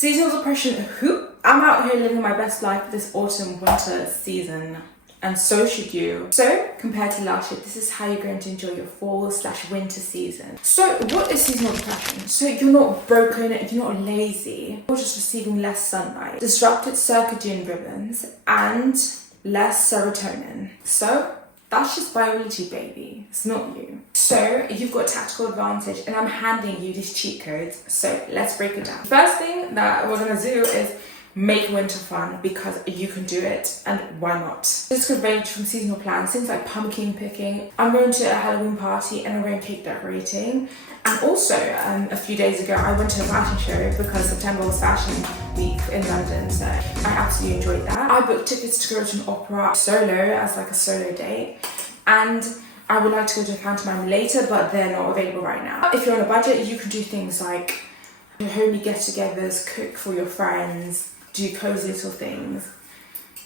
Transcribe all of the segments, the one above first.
Seasonal depression, who? I'm out here living my best life this autumn winter season, and so should you. So compared to last year, this is how you're going to enjoy your fall/winter season. So what is seasonal depression? So you're not broken, you're not lazy, you're just receiving less sunlight, disrupted circadian rhythms, and less serotonin. So that's just biology, baby. It's not you. So you've got a tactical advantage, and I'm handing you these cheat codes. So let's break it down. First thing that we're gonna do is make winter fun, because you can do it, and why not? This could range from seasonal plans, things like pumpkin picking. I'm going to a Halloween party and I'm going cake decorating. And also, a few days ago, I went to a fashion show because September was Fashion Week in London, so I absolutely enjoyed that. I booked tickets to go to an opera solo as like a solo date, and I would like to go to a pantomime later, but they're not available right now. If you're on a budget, you can do things like homey get-togethers, cook for your friends, do cozy little things.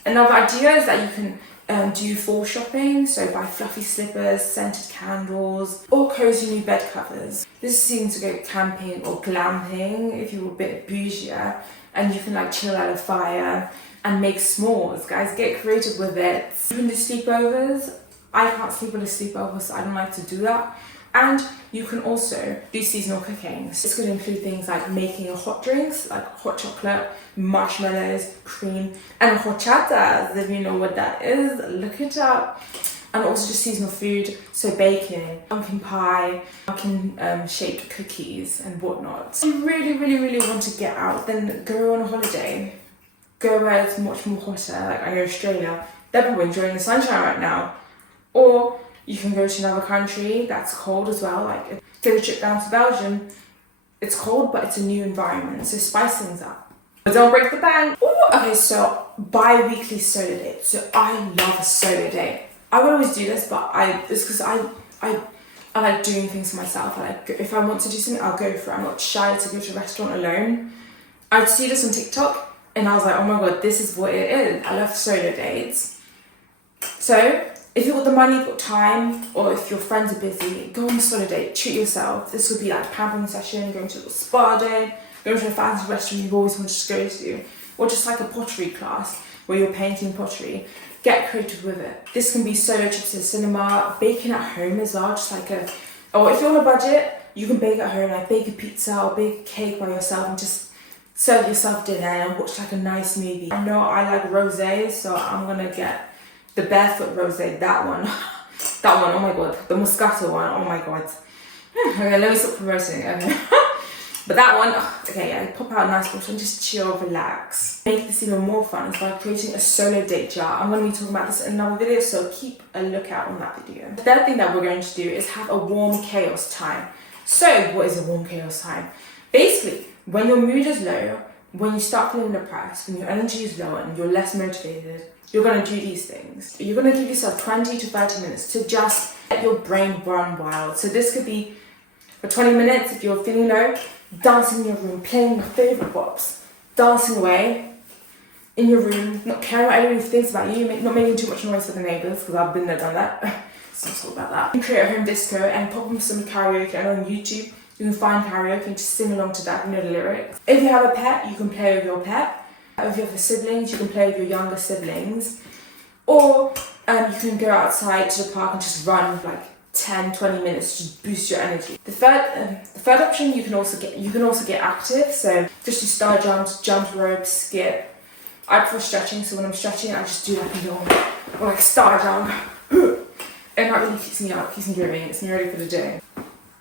Another idea is that you can do fall shopping, so buy fluffy slippers, scented candles, or cozy new bed covers. This seems to go camping or glamping if you're a bit bougier, and you can like chill at a fire and make s'mores. Guys, get creative with it. You can do sleepovers. I can't sleep with a sleepover, so I don't like to do that. And you can also do seasonal cooking. So this could include things like making hot drinks, like hot chocolate, marshmallows, cream, and horchatas, if you know what that is, look it up. And also just seasonal food, so baking, pumpkin pie, pumpkin shaped cookies and whatnot. If you really want to get out, then go on a holiday. Go where it's much more hotter, like I go to Australia. They're probably enjoying the sunshine right now. Or you can go to another country that's cold as well, like take a trip down to Belgium. It's cold, but it's a new environment, so spice things up. But don't break the bank. Ooh, okay, so bi-weekly solo date. So I love a solo date. I would always do this, but it's because I like doing things for myself. I like, if I want to do something, I'll go for it. I'm not shy to go to a restaurant alone. I'd see this on TikTok, and I was like, oh my god, this is what it is. I love solo dates. So if you've got the money, you've got time, or if your friends are busy, go on a solo date, treat yourself. This would be like a pampering session, going to a spa day, going to a fancy restaurant you've always wanted to go to, or just like a pottery class where you're painting pottery. Get creative with it. This can be solo trips to the cinema, baking at home as well, just like or if you're on a budget, you can bake at home, like bake a pizza or bake a cake by yourself and just serve yourself dinner and watch like a nice movie. I know I like rosé, so I'm gonna get the barefoot rosé, that one, oh my god, the Moscato one, oh my god. Okay, let me stop promoting it, okay. But that one, okay, yeah, pop out a nice bottle and just chill, relax. Make this even more fun is by creating a solo date jar. I'm going to be talking about this in another video, so keep a lookout on that video. The third thing that we're going to do is have a warm chaos time. So what is a warm chaos time? Basically, when your mood is low, when you start feeling depressed, when your energy is low and you're less motivated, you're going to do these things. You're going to give yourself 20 to 30 minutes to just let your brain run wild. So this could be for 20 minutes if you're feeling low, dancing in your room, playing your favourite bops, dancing away in your room, not caring what anyone thinks about you, not making too much noise for the neighbours, because I've been there, done that. So I'll talk about that. You can create a home disco and pop on some karaoke, and on YouTube you can find karaoke and just sing along to that, you know the lyrics. If you have a pet, you can play with your pet. If you have siblings, you can play with your younger siblings. Or you can go outside to the park and just run like 10-20 minutes to just boost your energy. The third option, you can also get active, so just do star jumps, jump rope, skip. I prefer stretching, so when I'm stretching I just do like a little like star jump. And that really keeps me up, keeps me going, gets me ready for the day.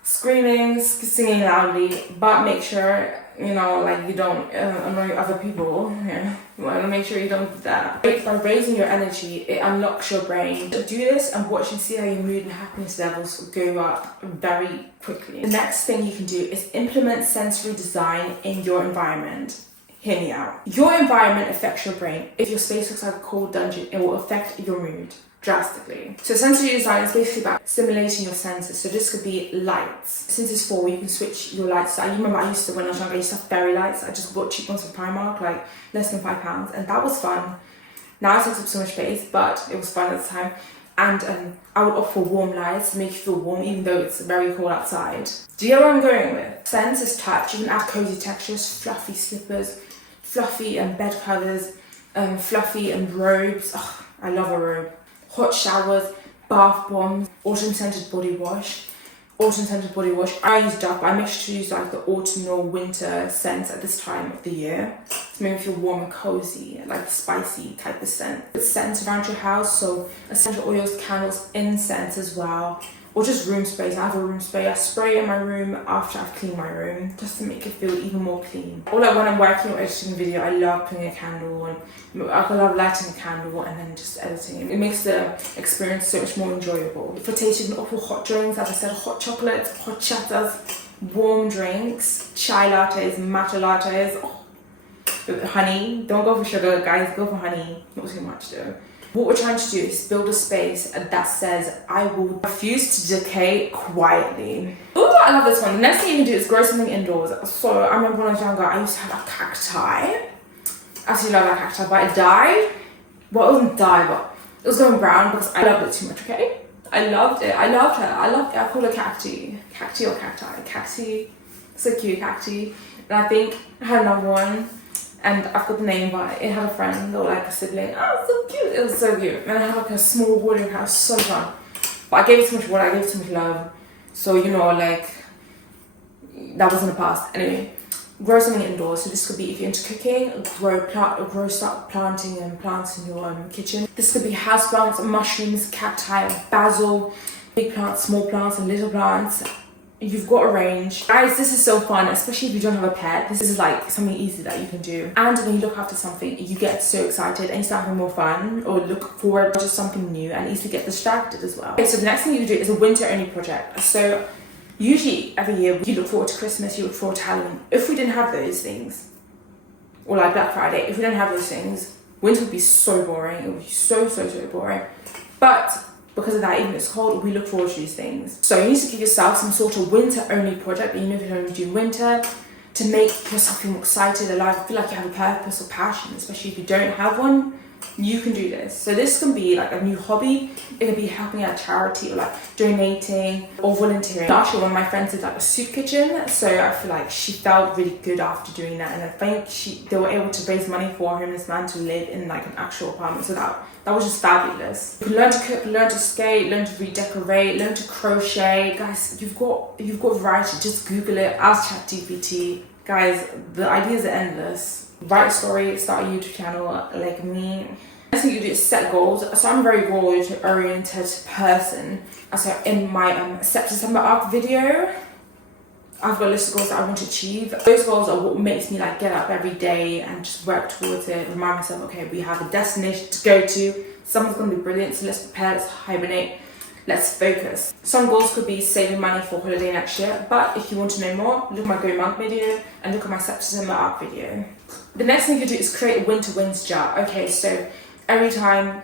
Screaming, singing loudly, but make sure you know, like you don't annoy other people. Yeah, you want to make sure you don't do that. By raising your energy, it unlocks your brain. Do this and watch and see how your mood and happiness levels go up very quickly. The next thing you can do is implement sensory design in your environment. Hear me out. Your environment affects your brain. If your space looks like a cold dungeon, it will affect your mood drastically. So sensory design is basically about stimulating your senses. So this could be lights. Since it's fall, you can switch your lights. I remember when I was younger, I used to have fairy lights. I just bought cheap ones from Primark, like less than £5, and that was fun. Now it takes up so much space, but it was fun at the time. And I would opt for warm lights to make you feel warm even though it's very cold outside. Do you get what I'm going with? Scents is touch. You can add cozy textures, fluffy slippers, fluffy bed covers, fluffy robes. Oh, I love a robe. Hot showers, bath bombs, autumn scented body wash. I use Dove, but I make sure to use like the autumn or winter scents at this time of the year to make me feel warm and cozy, like spicy type of scent. Put scents around your house, so essential oils, candles, incense as well, or just room sprays. I have a room spray. I spray in my room after I've cleaned my room just to make it feel even more clean. Or like when I'm working or editing a video, I love putting a candle on. I love lighting a candle and then just editing it. It makes the experience so much more enjoyable. For tasting awful hot drinks, as I said, hot chocolates, hot chatas, warm drinks, chai lattes, matcha lattes, honey. Don't go for sugar, guys, go for honey. Not too much though. What we're trying to do is build a space that says, I will refuse to decay quietly. Oh, I love this one. The next thing you can do is grow something indoors. So I remember when I was younger, I used to have a cacti. I absolutely love that cacti, but it died. Well, it wasn't die, but it was going brown because I loved it too much, okay? I loved it. I loved her. I called her cacti. Cacti or cacti. Cacti. So cute, cacti. And I think I had another one. And I've got the name, but it had a friend or like a sibling. Oh, so cute. It was so cute. And I had like a small watering house, so fun. But I gave it so much water, I gave it so much love. So, you know, like, that was in the past. Anyway, grow something indoors. So this could be, if you're into cooking, start planting plants in your kitchen. This could be houseplants, mushrooms, cacti, basil, big plants, small plants, and little plants. You've got a range. Guys, this is so fun, especially if you don't have a pet. This is like something easy that you can do. And when you look after something, you get so excited and you start having more fun or look forward to something new and easily get distracted as well. Okay, so the next thing you can do is a winter only project. So usually every year you look forward to Christmas, you look forward to Halloween. If we didn't have those things, or like Black Friday, if we didn't have those things, winter would be so boring. It would be so boring. But because of that, even if it's cold, we look forward to these things. So you need to give yourself some sort of winter only project that you know you're only doing winter to make yourself feel more excited, alive, feel like you have a purpose or passion. Especially if you don't have one, you can do this. So this can be like a new hobby. It could be helping out charity or like donating or volunteering. Actually, one of my friends did like a soup kitchen, so I feel like she felt really good after doing that, and I think they were able to raise money for a homeless man to live in like an actual apartment. So that was just fabulous. You can learn to cook, learn to skate, learn to redecorate, learn to crochet. Guys, you've got variety. Just Google it, ask ChatGPT. Guys, the ideas are endless. Write a story, start a YouTube channel like me. Next thing you do is set goals. So I'm a very goal-oriented person. So in my September arc video, I've got a list of goals that I want to achieve. Those goals are what makes me like get up every day and just work towards it. Remind myself, okay, we have a destination to go to. Summer's gonna be brilliant, so let's prepare, let's hibernate, let's focus. Some goals could be saving money for holiday next year, but if you want to know more, look at my Go Monk video and look at my September arc video. The next thing you do is create a winter wins jar. Okay, so every time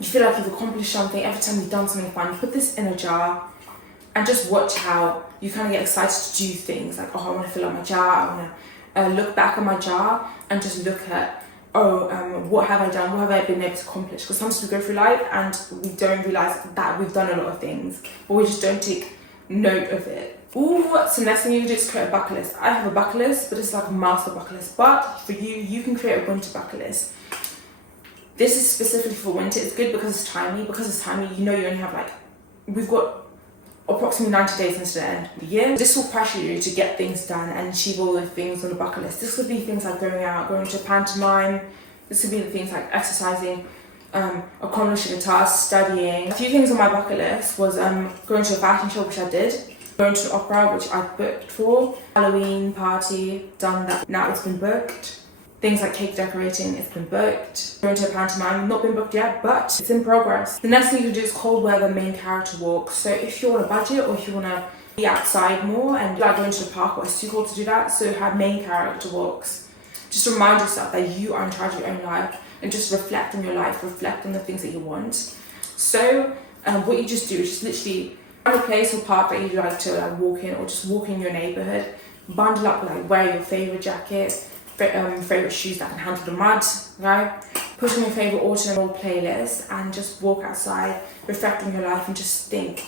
you feel like you've accomplished something, every time you've done something fun, put this in a jar and just watch how you kind of get excited to do things. Like, oh, I want to fill up my jar, I want to look back at my jar and just look at, what have I done, what have I been able to accomplish? Because sometimes we go through life and we don't realise that we've done a lot of things, but we just don't take note of it. Ooh, so next thing you can do is create a bucket list. I have a bucket list, but it's like a master bucket list. But for you can create a winter bucket list. This is specifically for winter. It's good because it's timely. Because it's timely, you know you only have like, we've got approximately 90 days into the end of the year. This will pressure you to get things done and achieve all the things on the bucket list. This could be things like going out, going to a pantomime. This could be the things like exercising, accomplishing a task, studying. A few things on my bucket list was going to a fashion show, which I did. Going to the opera, which I booked for. Halloween party, done that. Now it's been booked. Things like cake decorating, it's been booked. Going to a pantomime, not been booked yet, but it's in progress. The next thing you do is cold weather main character walk. So if you're on a budget or if you want to be outside more and like going to the park, or it's too cold to do that, so have main character walks. Just remind yourself that you are in charge of your own life and just reflect on your life, reflect on the things that you want. So what you just do is just literally find a place or park that you like to like walk in, or just walk in your neighborhood. Bundle up, like wear your favorite jacket, favorite shoes that can handle the mud, right? put on your favorite autumn playlist and just walk outside, reflect on your life and just think,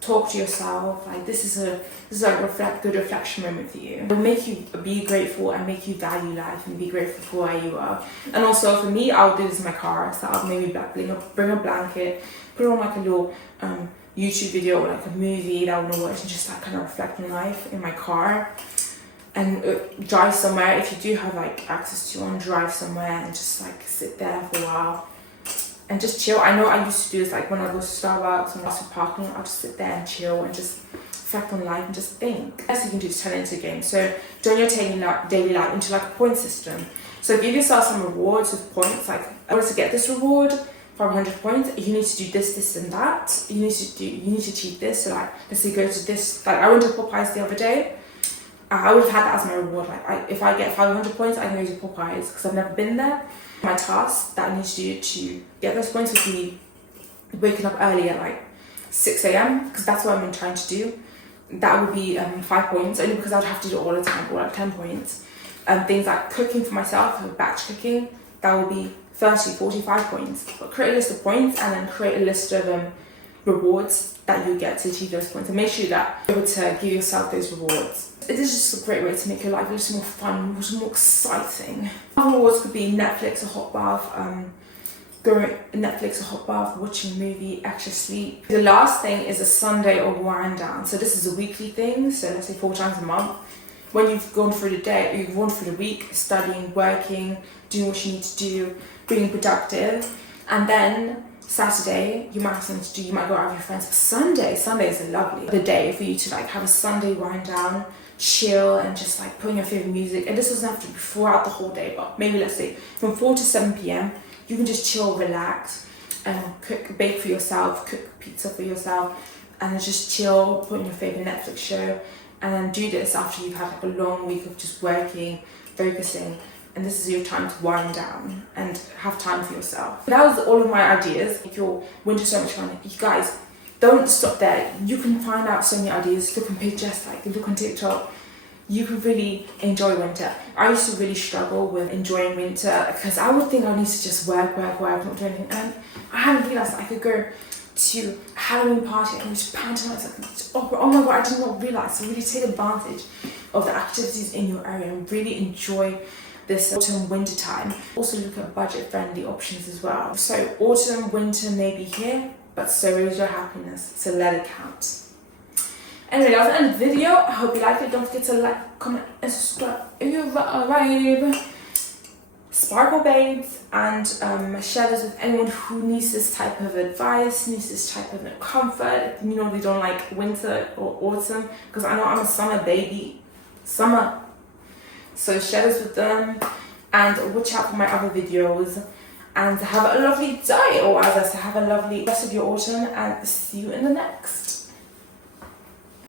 talk to yourself. Like this is like a good reflection moment for you. It'll make you be grateful and make you value life and be grateful for where you are. And also for me, I'll do this in my car. So I'll maybe bring a blanket, put on like a little YouTube video or like a movie that I want to watch and just like kind of reflect on life in my car. And drive somewhere, if you do have like access to one, drive somewhere and just like sit there for a while and just chill. I know I used to do this like when I go to Starbucks and I was parking, I'll just sit there and chill and just reflect on life and just think. Best you can do is turn it into a game. So turn your daily life into like a point system. So give yourself some rewards with points. Like, in order to get this reward, 500 points, you need to do this and that. You need to achieve this. So like, let's say go to this. Like I went to Popeyes the other day. I would have had that as my reward. Like if I get 500 points, I can go to Popeyes because I've never been there. My task that I need to do to get those points would be waking up early at like 6 a.m. because that's what I've been trying to do. That would be 5 points, only because I'd have to do it all the time, or like 10 points. Things like cooking for myself, batch cooking, that will be 30, 45 points. But create a list of points and then create a list of rewards that you get to achieve those points, and make sure that you're able to give yourself those rewards. It is just a great way to make your life a little more fun, a little more exciting. Other rewards could be Netflix, a hot bath, Netflix, a hot bath, watching a movie, extra sleep. The last thing is a Sunday or wind down. So this is a weekly thing, so let's say 4 times a month. When you've gone through the day, you've gone through the week, studying, working, doing what you need to do, being productive, and then Saturday, you might have something to do, you might go out with your friends. Sunday is the day for you to like have a Sunday wind down, chill and just like put on your favorite music. And this doesn't have to be throughout the whole day, but maybe let's say from 4 to 7 p.m. you can just chill, relax, and bake for yourself, cook pizza for yourself, and then just chill, put on your favorite Netflix show, and then do this after you've had like a long week of just working, focusing. And this is your time to wind down and have time for yourself. That was all of my ideas. Make your winter so much fun. You guys, don't stop there. You can find out so many ideas. Look on Pinterest, like look on TikTok. You can really enjoy winter. I used to really struggle with enjoying winter because I would think I need to just work, not do anything. And I hadn't realised that I could go to a Halloween party and just pantomime, opera. Oh my god, I did not realise. So really take advantage of the activities in your area and really enjoy this autumn winter time. Also look at budget friendly options as well. So autumn winter may be here, but so is your happiness, so let it count. Anyway, that was the end of the video. I hope you liked it. Don't forget to like, comment and subscribe if you vibe. Sparkle babes, and share this with anyone who needs this type of advice, needs this type of comfort. You know, they don't like winter or autumn, because I know I'm a summer baby. So share this with them and watch out for my other videos, and have a lovely day, or as I said, have a lovely rest of your autumn, and see you in the next.